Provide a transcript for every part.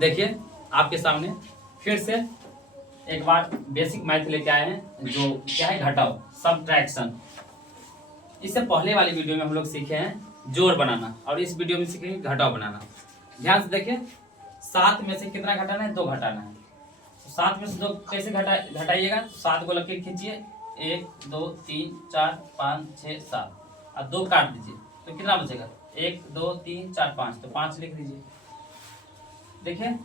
देखिए आपके सामने फिर से एक बार बेसिक मैथ लेके आए हैं, जो क्या है घटाओ, सबट्रैक्शन। इससे पहले वाली वीडियो में हम लोग सीखे हैं जोड़ बनाना, और इस वीडियो में सीखेंगे घटाओ बनाना। ध्यान से देखिए, 7 में से कितना घटाना है? 2 घटाना है। तो 7 में से 2 कैसे घटाइएगा? 7 को लकीर खींचिए, 1 2 3 4 5 6 7 और 2 काट दीजिए तो कितना बचेगा? 1 2 3 4 5, तो 5 लिख दीजिए। देखिए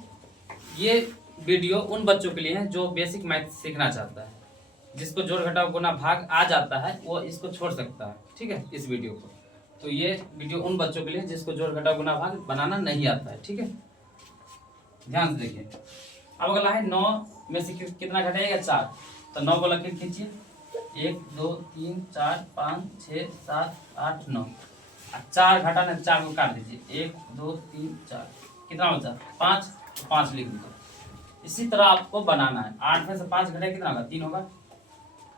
ये वीडियो उन बच्चों के लिए है जो बेसिक मैथ सीखना चाहता है, जिसको जोड़ घटाव गुना भाग आ जाता है वो इसको छोड़ सकता है, ठीक है, इस वीडियो को। तो ये वीडियो उन बच्चों के लिए जिसको जोड़ घटाव गुना भाग बनाना नहीं आता है, ठीक है। ध्यान से देखिए, अब अगला है 9 में से कितना घटाइएगा? 4, तो 9 को लकीर खींचिए, 1 2 3 4 5 6 7 8 9 और 4 घटाना, 4 को काट दीजिए, 1 2 3 4, कितना बचा? 5, 5 लिख दीजिए। इसी तरह आपको बनाना है। 8 में से 5 घटाए कितना होगा? 3 होगा।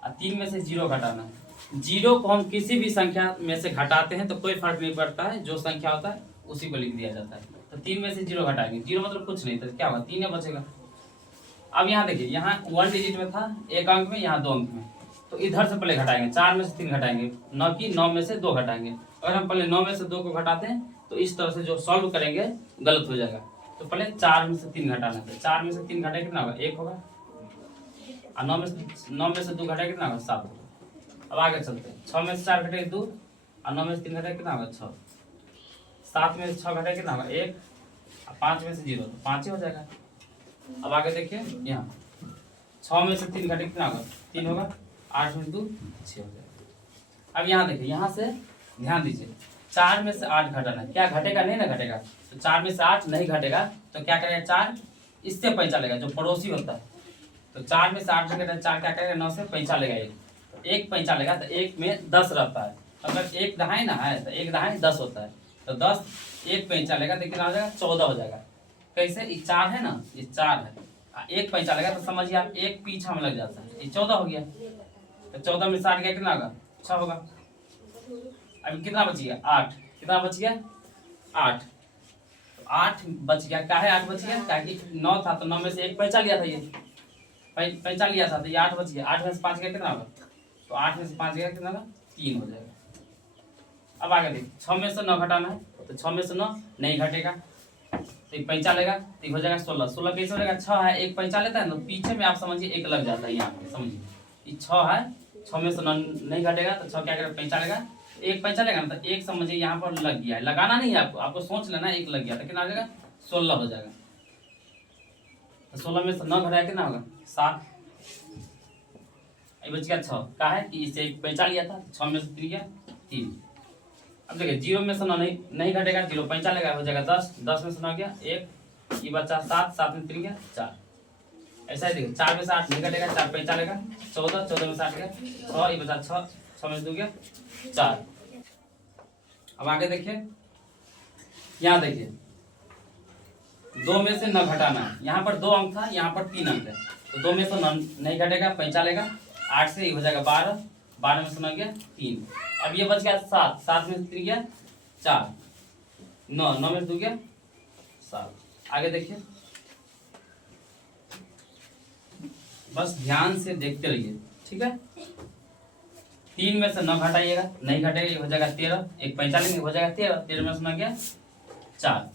और 3 में से 0 घटाना है। 0 को हम किसी भी संख्या में से घटाते हैं तो कोई फर्क नहीं पड़ता है, जो संख्या होता है उसी को लिख दिया जाता है। तो 3 में से 0 घटाएंगे, 0 मतलब कुछ नहीं, तो क्या होगा? 3 ही बचेगा। अब यहाँ देखिए, यहाँ 1 डिजिट में था, 1 अंक में, यहाँ 2 अंक में, तो इधर से पहले घटाएंगे, 4 में से 3 घटाएंगे, न कि 9 में से 2 घटाएंगे। अगर हम पहले 9 में से 2 को घटाते हैं तो इस तरह से जो सॉल्व करेंगे गलत हो जाएगा। तो पहले 4 में से 3 घटाना है, 4 में से 3 घटाए कितना होगा? 1 होगा। और 9 में से 2 घटाए कितना होगा? 7 होगा। अब आगे चलते हैं, 6 में से 4 घटाए 2 और 9 में से 3 घटाए कितना होगा? 6। 7 में से 6 घटाए कितना होगा? 1 और 5 में से 0, तो 5 ही हो जाएगा। अब आगे देखिए, यहाँ 6 में से 3 घटाए कितना होगा? 3 होगा। 8 में 2 6 हो जाएगा। अब यहाँ देखिए, यहाँ से ध्यान दीजिए, 4 में से 8 घटाना, क्या घटेगा? नहीं ना घटेगा। तो 4 में से 8 नहीं घटेगा तो क्या करेगा? 4 इससे पैंचा लेगा, जो पड़ोसी होता है। तो 4 में से 8 घटेगा, 4 क्या करेगा? 9 से पैंचा लेगा, 1 पैंचा लेगा, तो 1 में 10 रहता है। अगर 1 दहाई ना है तो 1 दहाई 10 होता है, तो 10 1 पैंचा लेगा तो कितना हो जाएगा? 14 हो जाएगा। कैसे? ये 4 है ना, ये 4 है, 1 पैंचा लेगा तो समझिए आप 1 पीछा में लग जाता है, ये 14 हो गया। तो 14 में से 8 गया कितना होगा? 6 होगा। अभी कितना बच गया? 8। कितना बच गया? 8। तो 8 बच गया। काहे 8 बच गया? ताकि 9 था तो 9 में से 1 पैंचा लिया था, ये पैंचा लिया था, तो ये 8 बच गया। 8 में से 5 गया कितना होगा? तो 8 में से 5 गया कितना होगा? 3 हो जाएगा। अब आगे देखिए, 6 में से 9 घटाना है, तो 6 में से 9 नहीं घटेगा, तो एक पैंचा लेगा तो हो जाएगा 16। 16 कैसे हो जाएगा? 6 है, 1 पैंचा लेता है तो पीछे में आप समझिए 1 लग जाता है, यहाँ पे समझिए ये 6 है, 6 में से 9 नहीं घटेगा तो 6 क्या करेगा? पैंचा लेगा, 1 पैंचा लेगा ना, तो 1 समझिए यहाँ पर लग गया है। लगाना नहीं है आपको, आपको सोच लेना 1 लग गया तो कितना आ जाएगा? 16 हो जाएगा। तो 16 में से 9 घटाया कितना होगा? 7। बच गया 6। का है कि इसे 1 पैंचा लिया था, 6 में से 3 गया 3। अब देखिए, 0 में से 9 नहीं घटेगा, 0 पैंचा लेगा, हो जाएगा 10। 10 में से 9 गया 1, ये बचा 7, 7 में 3 गया 4। ऐसा ही देखिए, 4 में से 8 नहीं घटेगा, 4 पैंचा लेगा, 14, 14 में से 8 गया 6, ये बचा 6, 6 में से 2 गया 4। अब आगे देखिए, यहाँ देखिए, 2 में से 9 घटाना है, यहाँ पर 2 अंक था, यहाँ पर 3 अंक है, तो 2 में से 9 नहीं घटेगा, पैंचा लेगा, 8 से ये हो जाएगा 12, 12 में से 9 गया 3। अब ये बच गया 7, 7 में से 3 गया 4, 9, 9 में से 2 गया 7। आगे देखिए, बस ध्यान से देखते रहिए, ठीक है। 3 में से 9 घटाइएगा, नहीं घटेगा, ये हो जाएगा 13, 1 पैंचा लेंगे, हो जाएगा 13, 13 में से 9 गया 4।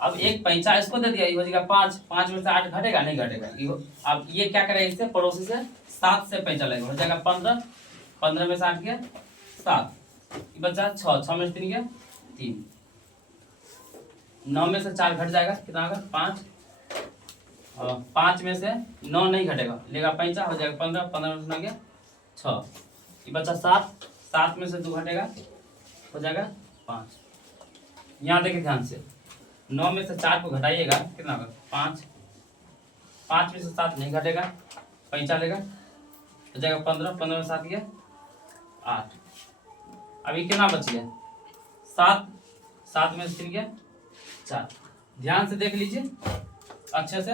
अब 1 पैंचा इसको दे दिया, ये हो जाएगा 5, 5 में से 8 घटेगा, नहीं घटेगा। अब ये क्या करेगा? इससे पड़ोसी से 7 से पैंचा लेगा, हो जाएगा 15, 15 में से 8 गया 7, ये बचा 6, 6 में से 3 गया 3। 9 में से 4 घट जाएगा, कितना होगा? 5। 5 में से 9 नहीं घटेगा, लेगा पैंचा, हो जाएगा 15, 15 में से 9 गया 6, ये बचा 7, 7 में से 2 घटेगा, हो जाएगा 5। यहाँ देखिए ध्यान से, 9 में से 4 को घटाइएगा, कितना होगा? 5। 5 में से 7 नहीं घटेगा, पैंचा लेगा, हो जाएगा 15, 15 में 7 गया 8। अभी कितना बच गया? 7, 7 में से 3 गया 4। ध्यान से देख लीजिए अच्छे से।